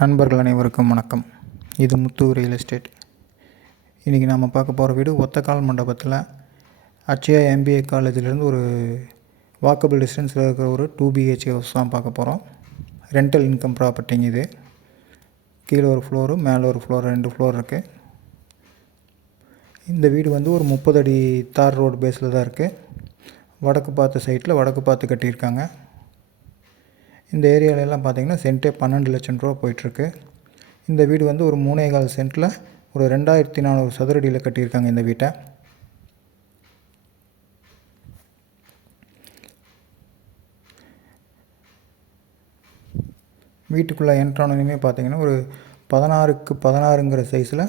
நண்பர்கள் அனைவருக்கும் வணக்கம். இது முத்து ரியல் எஸ்டேட். இன்றைக்கி நாம் பார்க்க போகிற வீடு ஒத்தக்கால் மண்டபத்தில் அட்சயா MBA காலேஜிலேருந்து ஒரு வாக்கபிள் டிஸ்டன்ஸில் இருக்கிற ஒரு 2 BHK ஹவுஸ் தான் பார்க்க போகிறோம். ரெண்டல் இன்கம் ப்ராப்பர்ட்டிங்க இது. கீழே ஒரு ஃப்ளோரு, மேலே ஒரு ஃப்ளோர், 2 ஃப்ளோர் இருக்குது. இந்த வீடு வந்து ஒரு 30 அடி தார் ரோடு பேஸில் தான் இருக்குது. வடக்கு பார்த்த சைட்டில் வடக்கு பார்த்து கட்டியிருக்காங்க. இந்த ஏரியாவிலலாம் பார்த்திங்கன்னா சென்ட்டே 12 லட்சம் ரூபா போயிட்டுருக்கு. இந்த வீடு வந்து ஒரு 3.25 சென்ட்டில் ஒரு 2400 சதுரடியில் கட்டியிருக்காங்க இந்த வீட்டை. வீட்டுக்குள்ளே என்ட்ரானோனையுமே பார்த்திங்கன்னா ஒரு 16க்கு 16ங்கிற சைஸில்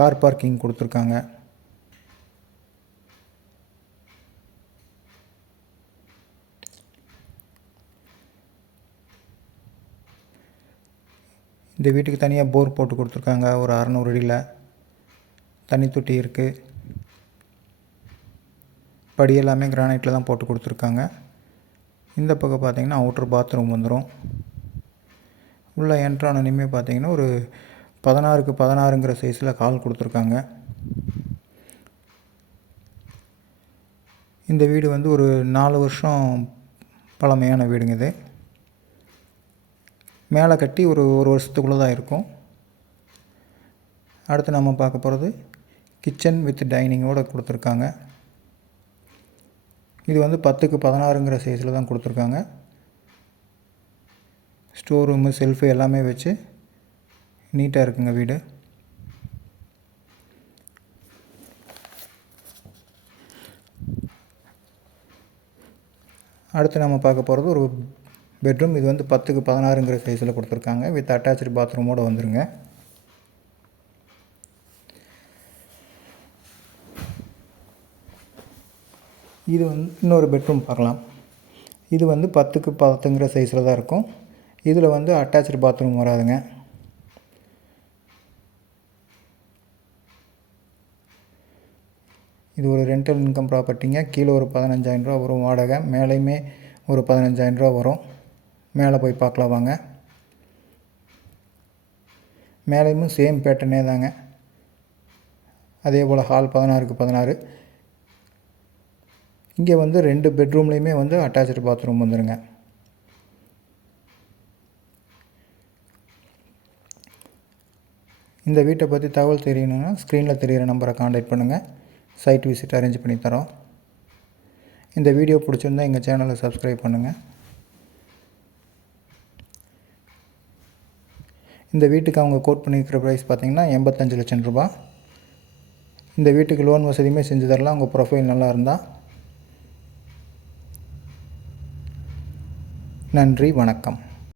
கார் பார்க்கிங் கொடுத்துருக்காங்க. இந்த வீட்டுக்கு தனியாக போர் போட்டு கொடுத்துருக்காங்க. ஒரு 600 அடியில் தண்ணி தொட்டி இருக்குது. படி எல்லாமே கிரானைட்டில் தான் போட்டு கொடுத்துருக்காங்க. இந்த பக்கம் பார்த்திங்கன்னா அவுட்டர் பாத்ரூம் வந்துடும். உள்ளே என்ட்ரானோனையுமே பார்த்திங்கன்னா ஒரு 16க்கு 16ங்கிற சைஸில் கால் கொடுத்துருக்காங்க. இந்த வீடு வந்து ஒரு 4 வருஷம் பழமையான வீடுங்க இது. மேலே கட்டி ஒரு வருஷத்துக்குள்ளே தான் இருக்கும். அடுத்து நம்ம பார்க்க போகிறது கிச்சன் வித் டைனிங்கோடு கொடுத்துருக்காங்க. இது வந்து 10க்கு 16ங்கிற சைஸில் தான் கொடுத்துருக்காங்க. ஸ்டோர் ரூமு, செல்ஃபு எல்லாமே வச்சு நீட்டாக இருக்குங்க வீடு. அடுத்து நம்ம பார்க்க போகிறது ஒரு பெட்ரூம். இது வந்து 10க்கு 16ங்கிற சைஸில் கொடுத்துருக்காங்க. வித் அட்டாச்சு பாத்ரூமோடு வந்துருங்க. இது வந்து இன்னொரு பெட்ரூம் பார்க்கலாம். இது வந்து 10க்கு 10ங்கிற சைஸில் தான் இருக்கும். இதில் வந்து அட்டாச்சு பாத்ரூம் வராதுங்க. இது ஒரு ரெண்டல் இன்கம் ப்ராப்பர்ட்டிங்க. கீழே ஒரு 15,000 ரூபா வரும் வாடகை. மேலேயுமே ஒரு 15,000 ரூபா வரும். மேலே போய் பார்க்கலாம் வாங்க. மேலேயும் சேம் பேட்டர்னே தாங்க. அதே போல் ஹால் 16க்கு 16. இங்கே வந்து 2 பெட்ரூம்லேயுமே வந்து அட்டாச்சு பாத்ரூம் வந்துடுங்க. இந்த வீட்டை பற்றி தகவல் தெரியணுன்னா ஸ்க்ரீனில் தெரிகிற நம்பரை காண்டாக்ட் பண்ணுங்கள். சைட் விசிட் அரேஞ்ச் பண்ணி தரோம். இந்த வீடியோ பிடிச்சிருந்தால் எங்கள் சேனலை சப்ஸ்கிரைப் பண்ணுங்கள். இந்த வீட்டுக்கு அவங்க கோட் பண்ணியிருக்கிற ப்ரைஸ் பார்த்திங்கன்னா 85 லட்சம் ரூபா. இந்த வீட்டுக்கு லோன் வசதியுமே செஞ்சு தரலாம் உங்கள் ப்ரொஃபைல் நல்லா இருந்தால். நன்றி, வணக்கம்.